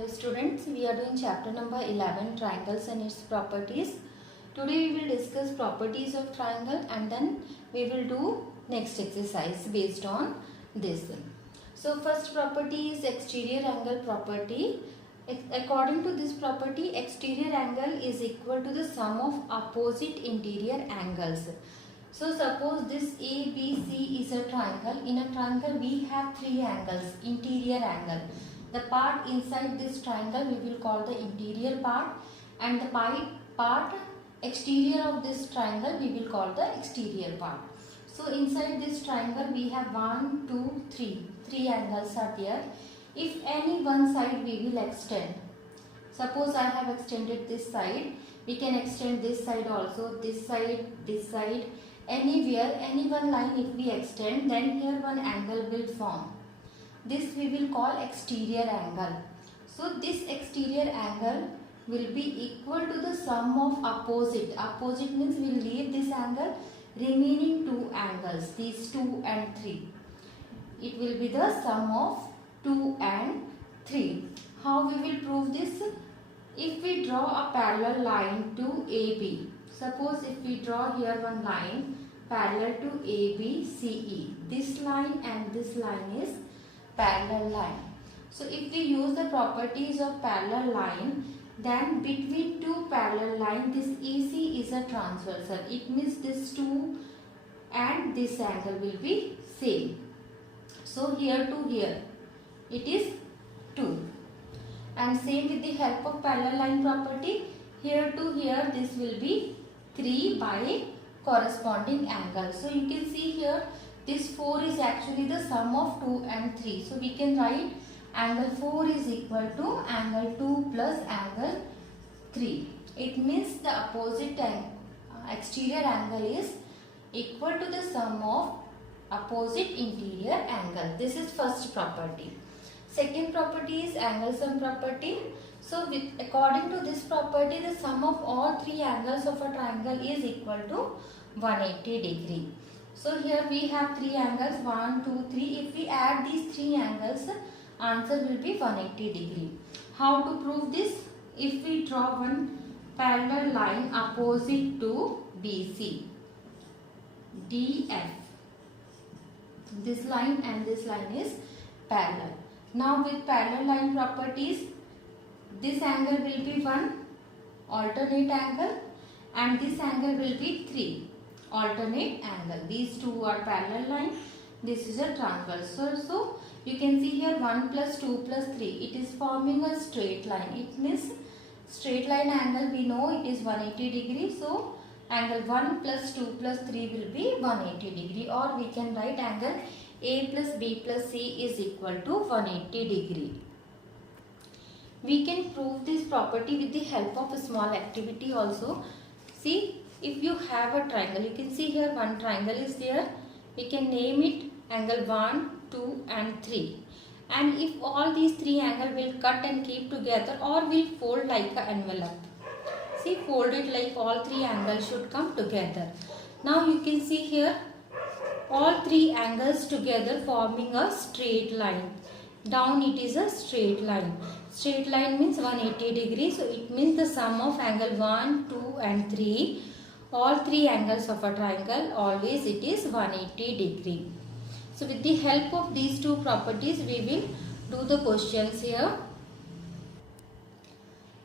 Hello students, we are doing chapter number 11, triangles and its properties. Today we will discuss properties of triangle and then we will do next exercise based on this. So first property is exterior angle property. According to this property, exterior angle is equal to the sum of opposite interior angles. So suppose this ABC is a triangle. In a triangle we have three angles, interior angle. The part inside this triangle we will call the interior part, and the part exterior of this triangle we will call the exterior part. So inside this triangle we have 1, 2, 3. Three angles are there. If any one side we will extend. Suppose I have extended this side. We can extend this side also, this side. Anywhere, any one line if we extend, then here one angle will form. This we will call exterior angle. So this exterior angle will be equal to the sum of opposite. Opposite means we will leave this angle, remaining two angles, these 2 and 3. It will be the sum of 2 and 3. How we will prove this? If we draw a parallel line to AB. Suppose if we draw here one line parallel to ABCE. This line and this line is parallel line. So if we use the properties of parallel line, then between two parallel lines this AC is a transversal. It means this 2 and this angle will be same. So here to here it is 2. And same with the help of parallel line property, here to here this will be 3 by corresponding angle. So you can see here this 4 is actually the sum of 2 and 3. So we can write angle 4 is equal to angle 2 plus angle 3. It means the opposite exterior angle is equal to the sum of opposite interior angle. This is first property. Second property is angle sum property. So according to this property, the sum of all three angles of a triangle is equal to 180 degree. So here we have three angles, 1, 2, 3. If we add these three angles, answer will be 180 degree. How to prove this? If we draw one parallel line opposite to BC, DF. This line and this line is parallel. Now with parallel line properties, this angle will be 1 alternate angle and this angle will be 3 alternate angle. These two are parallel line. This is a transversal. So you can see here 1 plus 2 plus 3. It is forming a straight line. It means straight line angle we know it is 180 degree. So angle 1 plus 2 plus 3 will be 180 degree, or we can write angle A plus B plus C is equal to 180 degree. We can prove this property with the help of a small activity also. See, if you have a triangle, you can see here one triangle is there. We can name it angle 1, 2 and 3. And if all these three angles will cut and keep together, or will fold like an envelope. See, fold it like all three angles should come together. Now you can see here all three angles together forming a straight line. Down it is a straight line. Straight line means 180 degree. So it means the sum of angle 1, 2 and 3. All three angles of a triangle, always it is 180 degree. So with the help of these two properties we will do the questions here.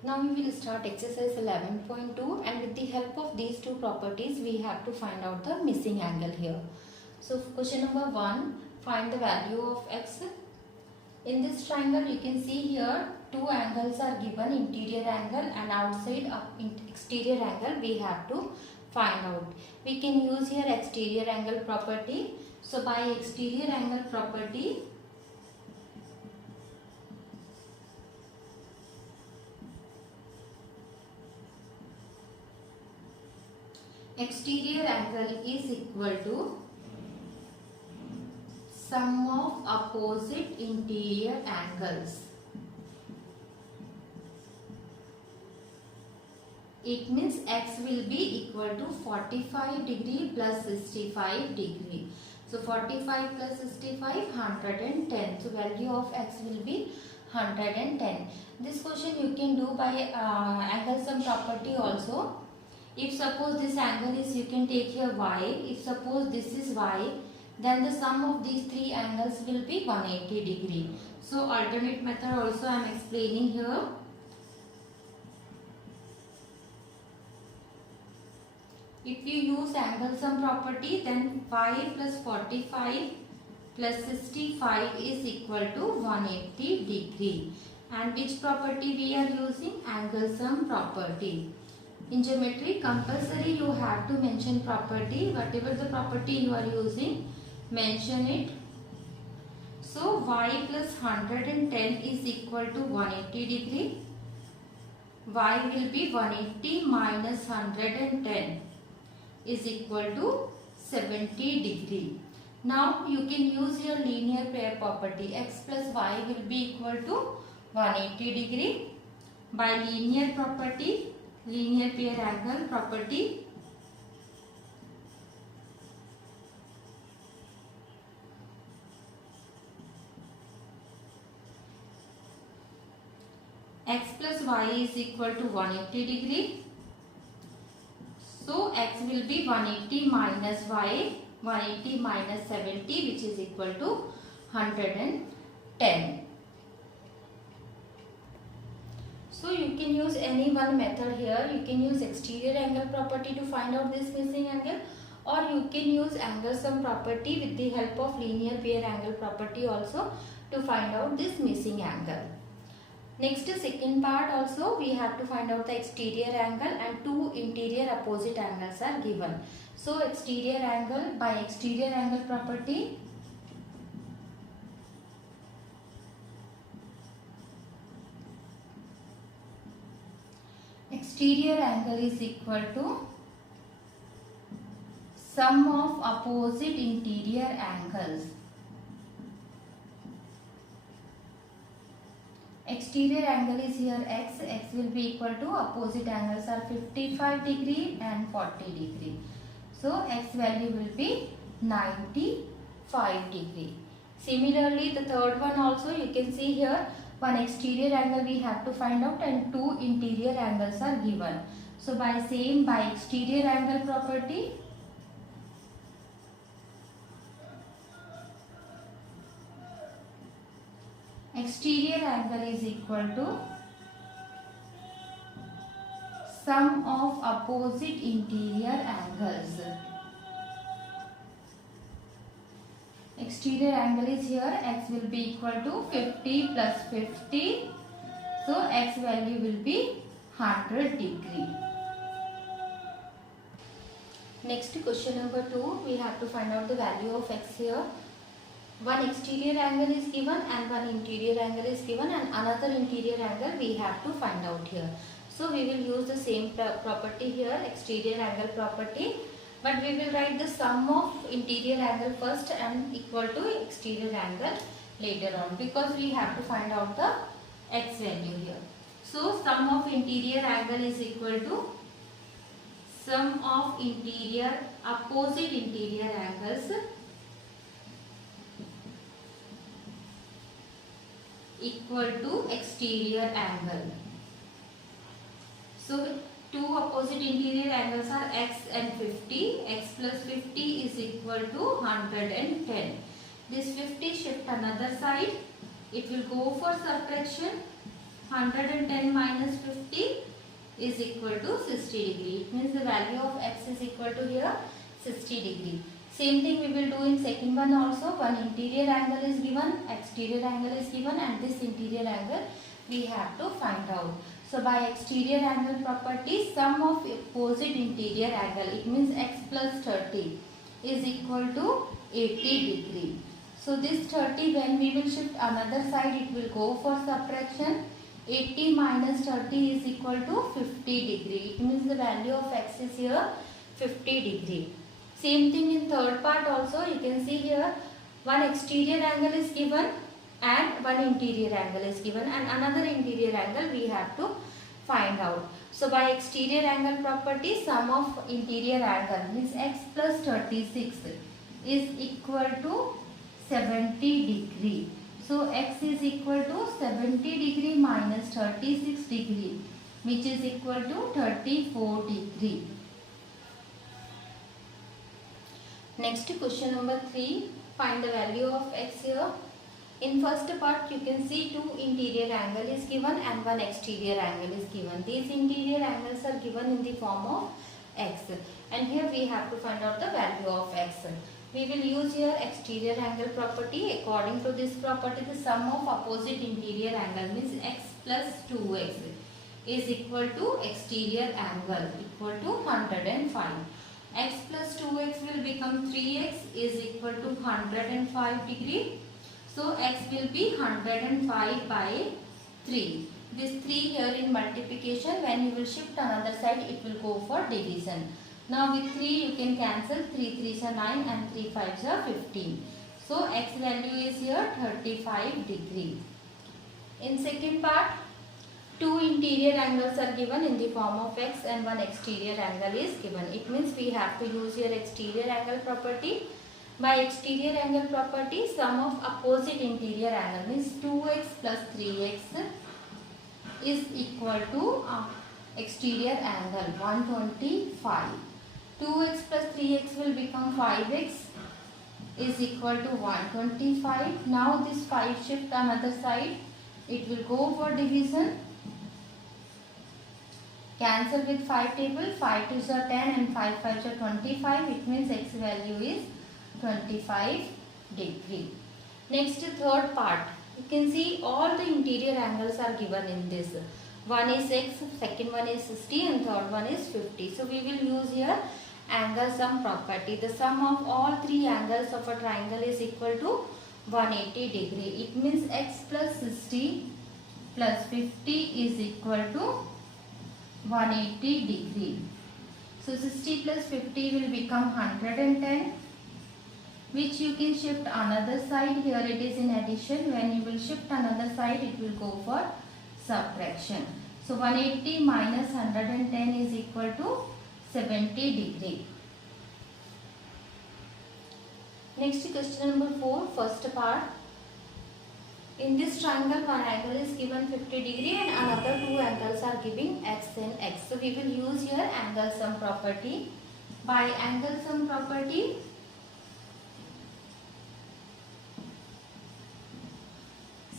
Now we will start exercise 11.2, and with the help of these two properties we have to find out the missing angle here. So question number 1, find the value of x. In this triangle you can see here two angles are given, interior angle and outside exterior angle we have to find out. We can use here exterior angle property. So by exterior angle property, exterior angle is equal to sum of opposite interior angles. It means x will be equal to 45 degree plus 65 degree. So 45 plus 65, 110. So value of x will be 110. This question you can do by angle sum property also. If suppose this angle is, you can take here y. If suppose this is y, then the sum of these three angles will be 180 degree. So alternate method also I am explaining here. If you use angle sum property, then 5 plus 45 plus 65 is equal to 180 degree. And which property we are using? Angle sum property. In geometry, compulsory you have to mention property. Whatever the property you are using, mention it. So y plus 110 is equal to 180 degree. Y will be 180 minus 110 is equal to 70 degree. Now you can use your linear pair property. X plus y will be equal to 180 degree. By linear property, linear pair angle property, x plus y is equal to 180 degree. So x will be 180 minus y, 180 minus 70, which is equal to 110. So you can use any one method here. You can use exterior angle property to find out this missing angle, or you can use angle sum property with the help of linear pair angle property also to find out this missing angle. Next, second part also we have to find out the exterior angle, and two interior opposite angles are given. So exterior angle, by exterior angle property, exterior angle is equal to sum of opposite interior angles. Exterior angle is here x. X will be equal to, opposite angles are 55 degree and 40 degree. So x value will be 95 degree. Similarly, the third one also you can see here, one exterior angle we have to find out and two interior angles are given. So by exterior angle property, exterior angle is equal to sum of opposite interior angles. Exterior angle is here, x will be equal to 50 plus 50. So x value will be 100 degree. Next, question number 2, we have to find out the value of x here. One exterior angle is given and one interior angle is given, and another interior angle we have to find out here. So we will use the same property here, exterior angle property, but we will write the sum of interior angle first and equal to exterior angle later on, because we have to find out the x value here. So sum of interior angle is equal to sum of opposite interior angles equal to exterior angle. So two opposite interior angles are x and 50. X plus 50 is equal to 110. This 50 shift another side. It will go for subtraction. 110 minus 50 is equal to 60 degree. It means the value of x is equal to here 60 degree. Same thing we will do in second one also. One interior angle is given, exterior angle is given, and this interior angle we have to find out. So by exterior angle property, sum of opposite interior angle, it means x plus 30 is equal to 80 degree. So this 30, when we will shift another side, it will go for subtraction. 80 minus 30 is equal to 50 degree. It means the value of x is here 50 degree. Same thing in third part also, you can see here one exterior angle is given and one interior angle is given, and another interior angle we have to find out. So by exterior angle property, sum of interior angle means x plus 36 is equal to 70 degree. So x is equal to 70 degree minus 36 degree, which is equal to 34 degree. Next question number 3. Find the value of x here. In first part you can see two interior angle is given and one exterior angle is given. These interior angles are given in the form of x, and here we have to find out the value of x. We will use here exterior angle property. According to this property, the sum of opposite interior angle means x plus 2x is equal to exterior angle equal to 105. X plus 2x will become 3x is equal to 105 degree. So x will be 105 by 3. This 3 here in multiplication, when you will shift another side, it will go for division. Now with 3 you can cancel, 3 3s are 9 and 3 5s are 15. So x value is here 35 degree. In second part, two interior angles are given in the form of x and one exterior angle is given. It means we have to use here exterior angle property. By exterior angle property, sum of opposite interior angle means 2x plus 3x is equal to exterior angle 125. 2x plus 3x will become 5x is equal to 125. Now this 5 shift another side, it will go for division. Cancel with 5 table, 5 2s are 10 and 5 5s are 25. It means x value is 25 degree. Next, third part. You can see all the interior angles are given in this. One is x, second one is 60 and third one is 50. So we will use here angle sum property. The sum of all three angles of a triangle is equal to 180 degree. It means x plus 60 plus 50 is equal to 180 degree. So 60 plus 50 will become 110, which you can shift another side. Here it is in addition. When you will shift another side, it will go for subtraction. So 180 minus 110 is equal to 70 degree. Next question number 4, first part. In this triangle, one angle is given 50 degree and another two angles are giving x and x. So we will use here angle sum property. By angle sum property,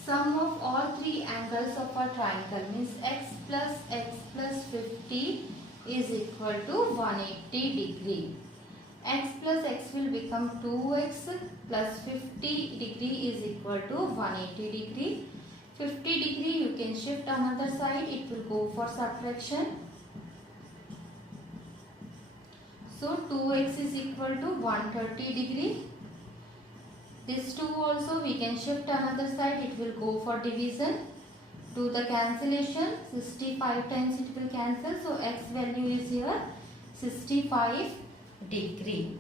sum of all three angles of a triangle means x plus 50 is equal to 180 degree. X plus x will become 2x plus 50 degree is equal to 180 degree. 50 degree you can shift another side, it will go for subtraction. So 2x is equal to 130 degree. This 2 also we can shift another side, it will go for division. Do the cancellation, 65 times it will cancel. So x value is here 65 degree.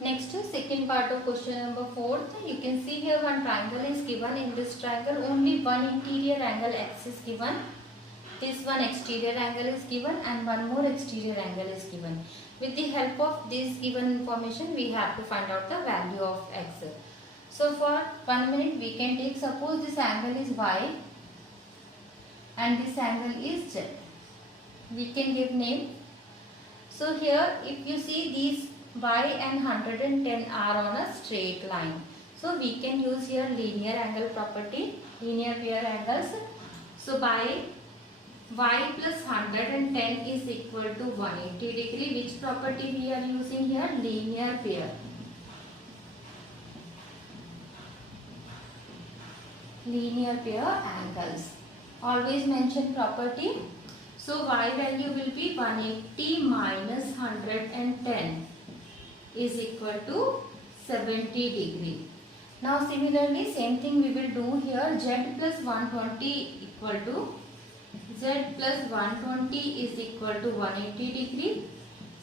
Next, second part of question number 4. You can see here one triangle is given. In this triangle only one interior angle x is given. This one exterior angle is given and one more exterior angle is given. With the help of this given information, we have to find out the value of x. So for 1 minute we can take, suppose this angle is y and this angle is z. We can give name. So here if you see these y and 110 are on a straight line. So we can use here linear angle property, linear pair angles. So by y plus 110 is equal to 180 degree. Which property we are using here? Linear pair. Linear pair angles. Always mention property. So y value will be 180 minus 110 is equal to 70 degree. Now similarly same thing we will do here. Z plus 120 equal to Z plus 120 is equal to 180 degree.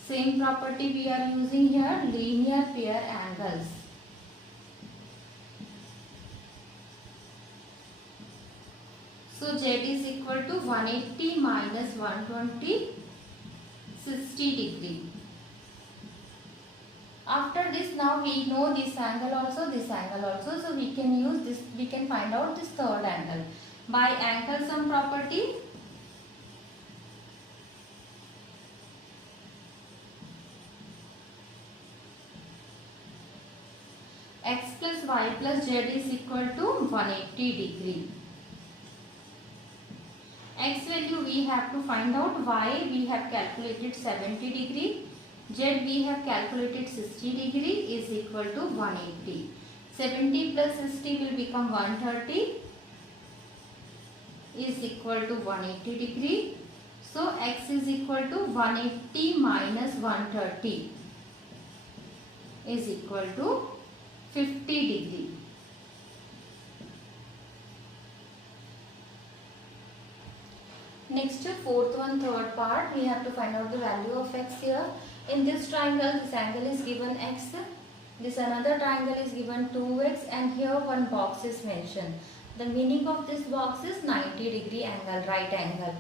Same property we are using here, linear pair angles. So Z is equal to 180 minus 120, 60 degree. After this now we know this angle also, so we can use this, we can find out this third angle by angle sum property. X plus y plus z is equal to 180 degree. X value we have to find out, y we have calculated 70 degree, z we have calculated 60 degree is equal to 180. 70 plus 60 will become 130 is equal to 180 degree. So x is equal to 180 minus 130 is equal to 50 degree. Next, fourth one, third part, we have to find out the value of x here. In this triangle, this angle is given x, this another triangle is given 2x, and here one box is mentioned. The meaning of this box is 90 degree angle, right angle.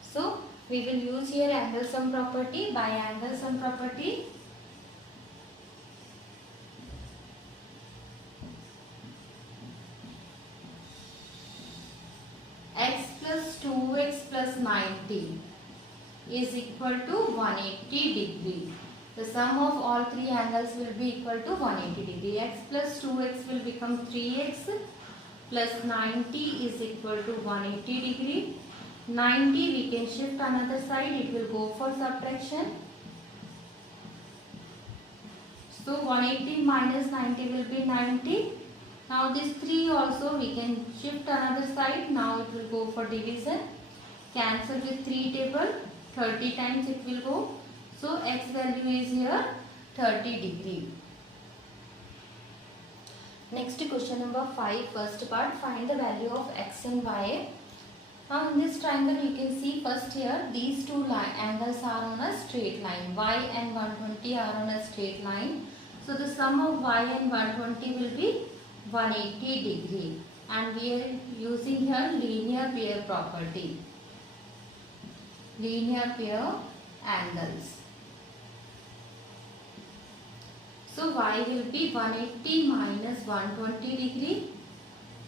So we will use here angle sum property. By angle sum property, x plus 2x plus 90 is equal to 180 degree. The sum of all three angles will be equal to 180 degree. X plus 2x will become 3x plus 90 is equal to 180 degree. 90 we can shift another side, it will go for subtraction. So 180 minus 90 will be 90. Now this 3 also we can shift another side. Now it will go for division. Cancel with 3 table. 30 times it will go. So x value is here 30 degree. Next question number 5, first part, find the value of x and y. Now in this triangle you can see first here these two angles are on a straight line. Y and 120 are on a straight line. So the sum of y and 120 will be 180 degree, and we are using here linear pair property. Linear pair angles. So y will be 180 minus 120 degree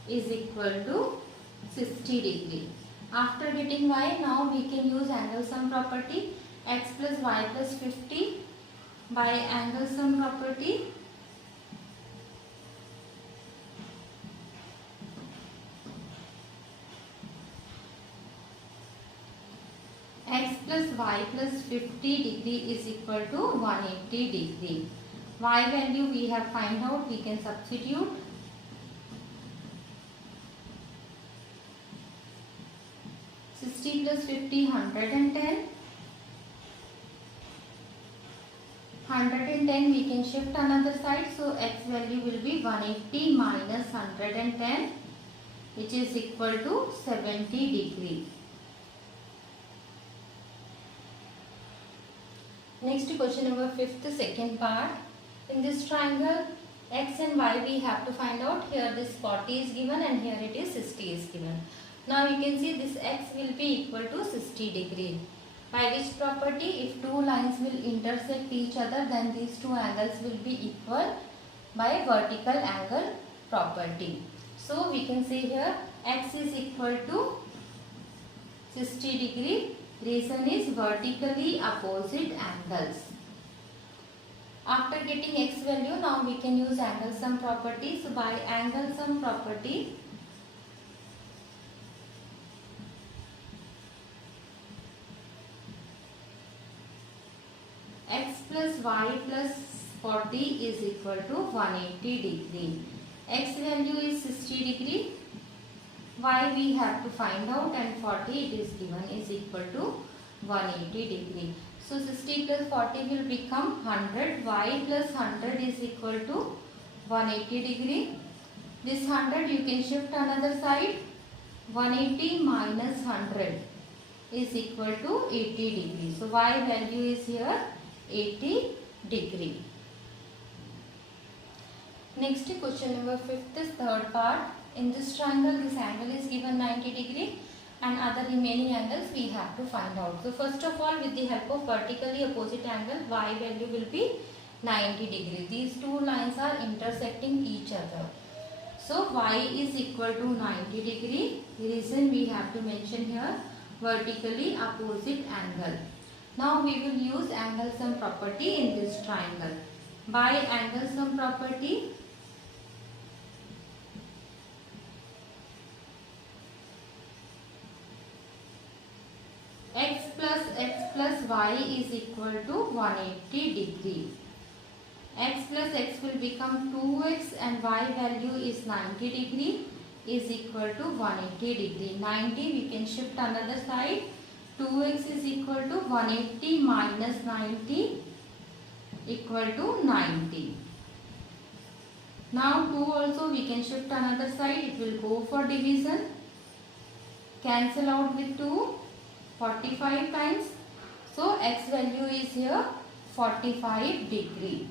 is equal to 60 degree. After getting y, now we can use angle sum property. X plus y plus 50 by angle sum property. X plus y plus 50 degree is equal to 180 degree. Y value we have find out, we can substitute. Plus 50, 110. 110 we can shift another side, so x value will be 180 minus 110, which is equal to 70 degree. Next question number 5th, second part. In this triangle, x and y we have to find out. Here this 40 is given and here it is 60 is given. Now you can see this x will be equal to 60 degree. By which property? If two lines will intersect each other, then these two angles will be equal by vertical angle property. So we can say here x is equal to 60 degree. Reason is vertically opposite angles. After getting x value, now we can use angle sum property. So by angle sum property, x plus y plus 40 is equal to 180 degree. X value is 60 degree. Y we have to find out, and 40 it is given is equal to 180 degree. So 60 plus 40 will become 100. Y plus 100 is equal to 180 degree. This 100 you can shift another side. 180 minus 100 is equal to 80 degree. So y value is here 80 degree. Next question number 5th is third part. In this triangle, this angle is given 90 degree and other remaining angles we have to find out. So first of all, with the help of vertically opposite angle, y value will be 90 degree. These two lines are intersecting each other. So y is equal to 90 degree. Reason we have to mention here, vertically opposite angle. Now we will use angle sum property in this triangle. By angle sum property, x plus y is equal to 180 degree. X plus x will become 2x and y value is 90 degree is equal to 180 degree. 90 we can shift another side. 2x is equal to 180 minus 90 equal to 90. Now 2 also we can shift another side. It will go for division. Cancel out with 2. 45 times. So x value is here 45 degree.